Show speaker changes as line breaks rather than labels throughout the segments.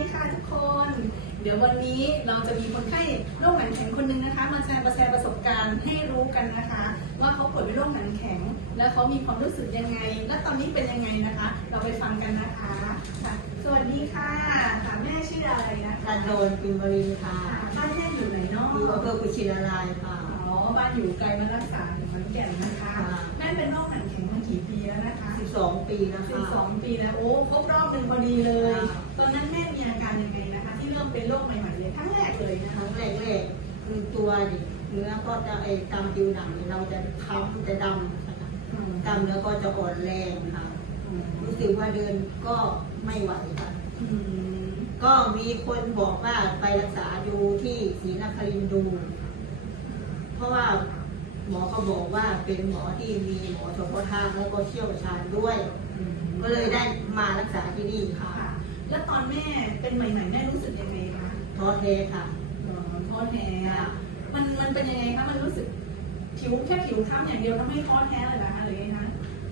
ดีค่ะทุกคน เดี๋ยววันนี้เราจะมีคนไข้โรคหนังแข็งคนหนึงนะคะ มาแชร์ประแชร์ประสบการณ์ให้รู้กันนะคะ ว่าเขาป่วยเป็นโรคหนังแข็ง แล้วเขามีความรู้สึกยังไง และตอนนี้เป็นยังไงนะคะ เราไปฟังกันนะคะค่ะสวัสดีค่ะค่ะแม่ชื่ออะไรนะคะ
ตันโดนปิมบรินค่ะ
ค่ะบ้านแม่อยู่ไหนเนาะ
อยู่อำเภอกุชินารายณ์ค่ะ
อ๋อบ้านอยู่ไกลมารักษาอยู่ขอนแก่นนะคะ แล้วนะคะ
12 ปีนะ
สิ
คะ
บสองปีแล้วโอ้ครบรอบหนึ่งพอดีเลย
ค่ะ
ตอนนั้นแม่มีอาการยังไงนะคะ ที่เริ่มเป็นโรคใหม่ๆเลยครั้งแรกเลยนะ
ค
คะ
รั้งแรกๆคือตัวดิเนื้อก็จะไอ้ตามผิวหนังเนี่ยเราจะค้ำจะดำค่ะ
อืม
กล้ามเนื้อก็จะอ่อนแรงค่ะ
อืม
รู้สึกว่าเดินก็ไม่ไหวค่ะ
อืม
ก็มีคนบอกว่าไปรักษาดูที่ศรีนครินทร์ดู เพราะว่า หมอก็บอกว่าเป็นหมอที่มีหมอเฉพาะทางแล้วก็เชี่ยวชาญด้วย
อืม
ก็เลยได้มารักษาที่นี่ค่ะ
ค่ะ แล้วตอนแม่เป็นใหม่ๆแม่รู้สึกยังไงคะ
ท้อแท้ค่ะ
อ๋อท้อแท้มันมันเป็นยังไงคะมันรู้สึกผิวแค่ผิวคล้ำอย่างเดียวทำให้ท้อแท้เลยเหรอคะหรือไงคะ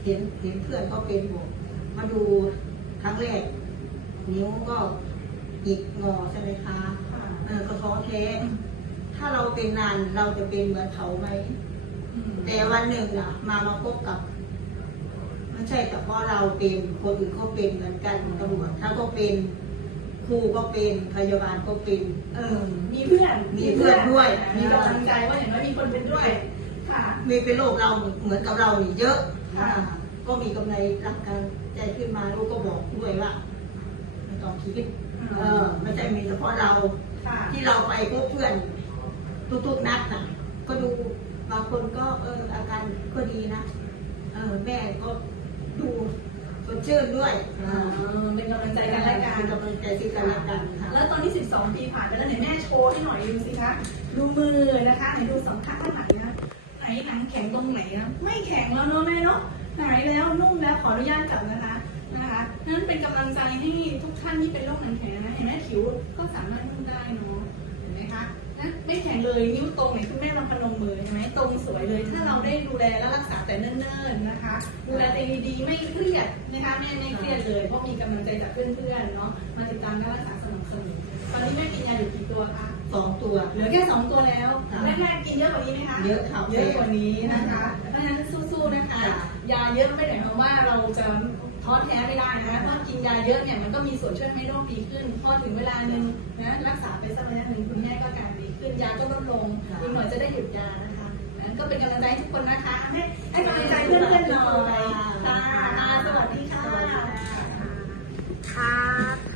เห็นเห็นเพื่อนก็เป็นหมดมาดูครั้งแรกนิ้วก็หยิกงอใช่ไหมคะ
ค่ะ
เออก็ท้อแท้ถ้าเราเป็นนานเราจะเป็นเหมือนเขาไหม
อืม
แต่วันหนึ่งอะมามาพบกับไม่ใช่แต่เพราะเราเป็นคนอื่นก็เป็นเหมือนกันตำรวจถ้าก็เป็นครูก็เป็นพยาบาลก็เป็น เออ
มีเพื่อน
มีเพื่อนด้วย
มีกำลังใจว่าอย่างน้อยมีคนเป็นด้วย ค่ะ
มีเป็นโรคเราเหมือนกับเรานี่เยอะ
ค่ะ
อ่าก็มีกำไรรักกันใจขึ้นมาลูกก็บอกด้วยว่าไม่ต้องคิดเออไม่ใช่มีเฉพาะเรา
ค่ะ
ที่เราไปพบเพื่อนทุกๆนัดน่ะก็ดู บางคนก็เอออาการก็ดีนะเออแม่ก็ดูสดชื่นด้วย
เอ
อ่า
เป็นกำลังใจกันและกัน
กำลังใจซึ่กันและกันค่ะ
แล้วตอนนี้ 12 ปีผ่านไปแล้วเนี่ยแม่โชว์ให้หน่อยดูสิคะ ดูมือนะคะไหนดูสองข้างข้างไหนนะ ไหนหนังแข็งตรงไหนนะ ไม่แข็งแล้วเนาะแม่เนาะ หายแล้วนุ่มแล้วขออนุญาตจับนะคะ นะคะนั้นเป็นกำลังใจให้ทุกท่านที่เป็นโรคหนังแข็งนะ เห็นไหมผิวก็สามารถนุ่มได้เนาะ เห็นไหมคะนะไม่แข็งเลยนิ้วตรงเนี่ยคุณแม่ลอง ตรงสวยเลย ถ้าเราได้ดูแลและรักษาแต่เนิ่นๆนะคะ ดูแลตัวเองดีๆไม่เครียดนะคะแม่ไม่เครียดเลยเพราะมีกำลังใจจากเพื่อนๆเนาะมาติดตามการรักษาสม่ำเสมอตอนนี้แม่กินยาอยู่กี่ตัวคะ
สองตัว
เหลือแค่สองตัวแล้ว
ค่ะ
แม่แม่กินเยอะกว่านี้ไหมคะ
เยอะค่ะ
เยอะกว่านี้นะคะเพราะฉะนั้นสู้ๆนะคะ
ค่ะ
ยาเยอะไม่ได้หมายความว่าเราจะท้อแท้ไม่ได้นะคะเพราะกินยาเยอะเนี่ยมันก็มีส่วนช่วยให้โรคดีขึ้น พอถึงเวลาหนึ่งนะรักษาไปสักระยะหนึ่งคุณแม่ก็อาการดีขึ้นยาก็ลดลง
ค่ะ
อีกหน่อยจะได้หยุดยานะคะนั้น ก็เป็นกำลังใจให้ทุกคนนะคะ ให้ให้กำลังใจเพื่อนๆ